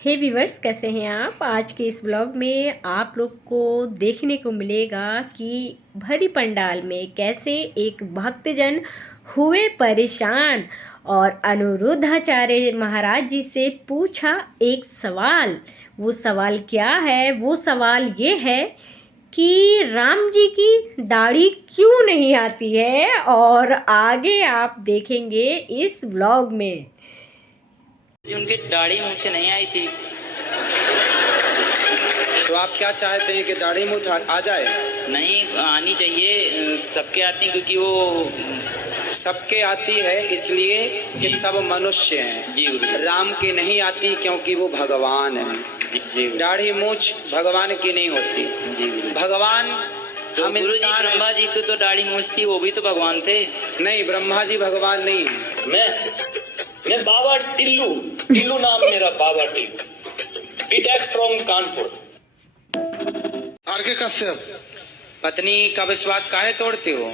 हे viewers, कैसे हैं आप। आज के इस ब्लॉग में आप लोग को देखने को मिलेगा कि भरी पंडाल में कैसे एक भक्तजन हुए परेशान और अनिरुद्धाचार्य महाराज जी से पूछा एक सवाल। वो सवाल क्या है? वो सवाल ये है कि राम जी की दाढ़ी क्यों नहीं आती है, और आगे आप देखेंगे इस ब्लॉग में। उनकी दाढ़ी मुझसे नहीं आई थी। तो आप क्या चाहते हैं कि दाढ़ी मूंछ आ जाए? नहीं आनी चाहिए, सबके आती है क्योंकि वो सबके आती है इसलिए कि सब मनुष्य हैं। जी गुरु। राम की नहीं आती क्योंकि वो भगवान है। जी दाढ़ी मूंछ भगवान की नहीं होती। जी गुरु। भगवान तो हम गुरु जी, इंसान हैं। ब्रह्मा जी को तो दाढ़ी मूंछ थी, वो भी तो भगवान थे। नहीं, ब्रह्मा जी भगवान नहीं है। मैं बाबा टिल्लू नाम मेरा, Baba Tillu, BTech from Kanpur. RK Kashyap. पत्नी का विश्वास काहे तोड़ते हो?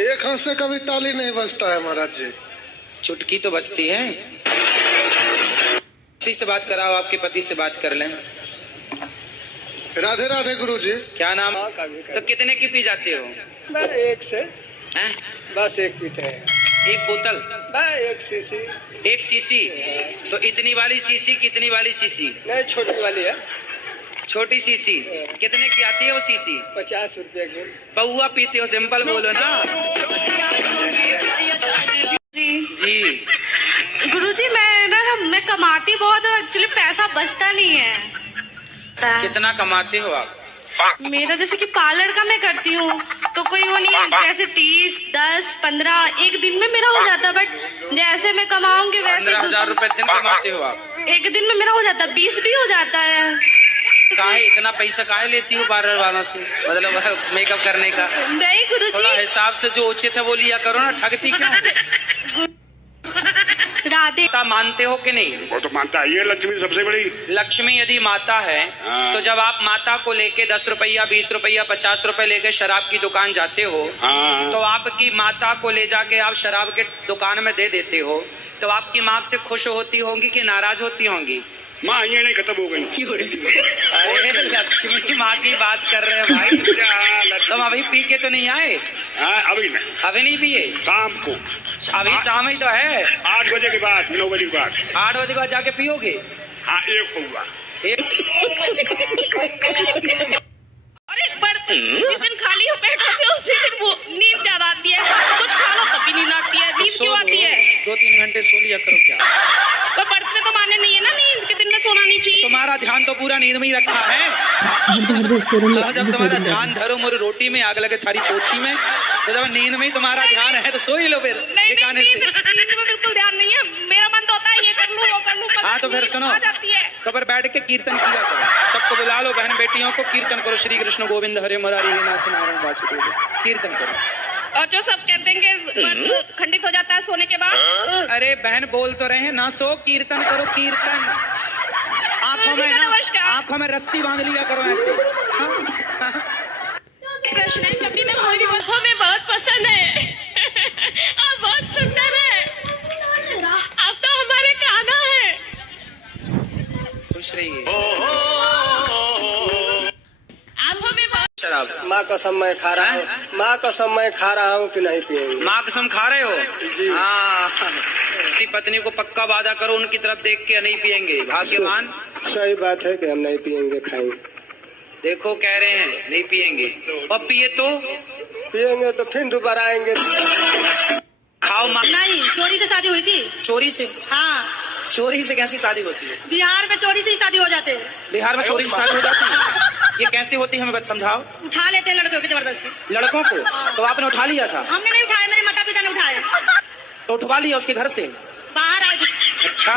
एक हाथ से कभी ताली नहीं बजता है महाराज जी। चुटकी तो बजती है। पति से बात कराओ, आपके पति से बात कर लें। राधे राधे गुरु जी। क्या नाम? तो कितने की पी जाते हो? बस एक से, हैं? बस एक पीते हैं। एक बोतल? बस एक सीसी। एक सीसी? तो इतनी वाली सीसी, कितनी वाली सीसी? नहीं, छोटी वाली है। छोटी सीसी कितने की आती है वो सीसी? 50 रुपये की। पौआ पीते हो? सिंपल बोलो ना। जी जी। गुरुजी, मैं कमाती बहुत हूँ, एक्चुअली पैसा बचता नहीं है। कितना कमाते हो आप? मेरा जैसे कि पार्लर का मैं करती हूँ तो कोई वो नहीं, जैसे 30, 10, 15 एक दिन में मेरा हो जाता, बट जैसे मैं कमाऊंगी वैसे 15,000 रुपए दिन कमाते हो आप? एक दिन में मेरा हो जाता, 20 भी हो जाता है। काहे इतना पैसा काहे लेती हो पार्लर वालों से, मतलब मेकअप करने का? नहीं थोड़ा गुरुजी, हिसाब से जो उचित है वो लिया करो ना, ठगती क्यों? राधे माता मानते हो कि नहीं? वो तो मानता है, ये लक्ष्मी सबसे बड़ी। लक्ष्मी यदि माता है तो जब आप माता को लेके 10 रुपया, 20 रुपया, 50 रुपए लेके शराब की दुकान जाते हो, तो आपकी माता को ले जाके आप शराब के दुकान में दे देते हो, तो आपकी माँ से खुश होती होंगी कि नाराज होती होंगी? माँ ये नहीं खत्म हो गई। अरे लक्ष्मी माँ की बात कर रहे हैं भाई। तुम अभी पी के तो नहीं आए? अभी नहीं, अभी नहीं पिए? शाम को अभी शाम ही तो है। 8 बजे के बाद, 9 बजे के बाद। 8 बजे के बाद जाके पियोगे? हाँ, एक पौआ। अरे जिस दिन खाली हो पेट होते है उसी दिन वो नींद ज्यादा आती है, कुछ खा लो तभी नींद आती है। नींद क्यों आती है? 2-3 घंटे सो लिया करो। क्या कोई व्रत में तो माने नहीं है ना नींद के दिन में सोना नहीं चाहिए। तुम्हारा ध्यान तो पूरा नींद में ही रखा है। तो जब तुम्हारा ध्यान धरो मोरी रोटी में आग लगे थारी पोथी में, तो जब नींद में ही तुम्हारा ध्यान है तो सो ही लो फिर। नहीं, गाने से नींद में बिल्कुल ध्यान नहीं है। मेरा मन तो होता है ये कर लूं वो कर लूं, हाँ तो फिर सुनो, आ जाती है। तो फिर बैठ के कीर्तन किया करो। सबको बुला लो, बहन बेटियों को, कीर्तन करो। श्री कृष्ण गोविंद हरे मुरारी हे नाथ नारायण वासुदेव। कीर्तन करो। और जो सब कहते हैं कि व्रत खंडित हो जाता है सोने के बाद। अरे बहन बोल तो रहे हैं ना, सो कीर्तन करो। कीर्तन आंखों में ना, आंखों में रस्सी बांध लिया करो ऐसे। प्रश्न है, जब भी मैं कोई भी हमें बहुत पसंद है, आप बहुत सुंदर है, आप तो हमारे कान्हा है। खुश रहिए। आप हमें बहुत शराब माँ कसम मैं खा रहा हूँ, माँ कसम मैं खा रहा हूँ कि नहीं पिएंगे। माँ कसम खा रहे हो? जी। हाँ, अपनी पत्नी को पक्का वादा करो, उनकी तरफ देख के नहीं पिएंगे। भाग्यवान। सही बात है कि हम नहीं पिएंगे, खाएंगे। देखो कह रहे हैं नहीं पिएंगे, और पिए तो पिएंगे तो फिर दोबारा आएंगे। खाओ माँ। नहीं, चोरी से शादी हुई थी। चोरी से? हाँ, चोरी से कैसी शादी होती है? बिहार में चोरी से ही शादी हो जाते हैं। बिहार में चोरी से शादी हो जाती है? ये कैसे होती है, हमें बत समझाओ। उठा लेते हैं लड़कों की जबरदस्ती। लड़कों को? तो आपने उठा लिया था? हमने नहीं उठाया, मेरे माता पिता ने उठाए। तो उठवा लिया उसके घर से? बाहर आए थे, अच्छा,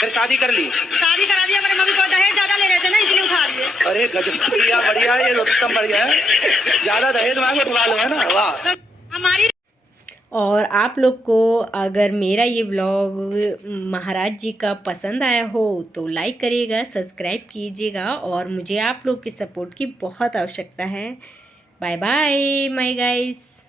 फिर शादी कर ली? शादी करा दिया। मेरे मम्मी को दहेज ज्यादा ले रहे थे ना, इसलिए उठा लिए। अरे गजब, बढ़िया बढ़िया, ये उत्तम बढ़िया है। ज्यादा दहेज मांगे उठवा लो, है ना? वाह। तो हमारी और आप लोग को अगर मेरा ये ब्लॉग महाराज जी का पसंद आया हो तो लाइक करिएगा, सब्सक्राइब कीजिएगा, और मुझे आप लोग की सपोर्ट की बहुत आवश्यकता है। Bye bye my guys.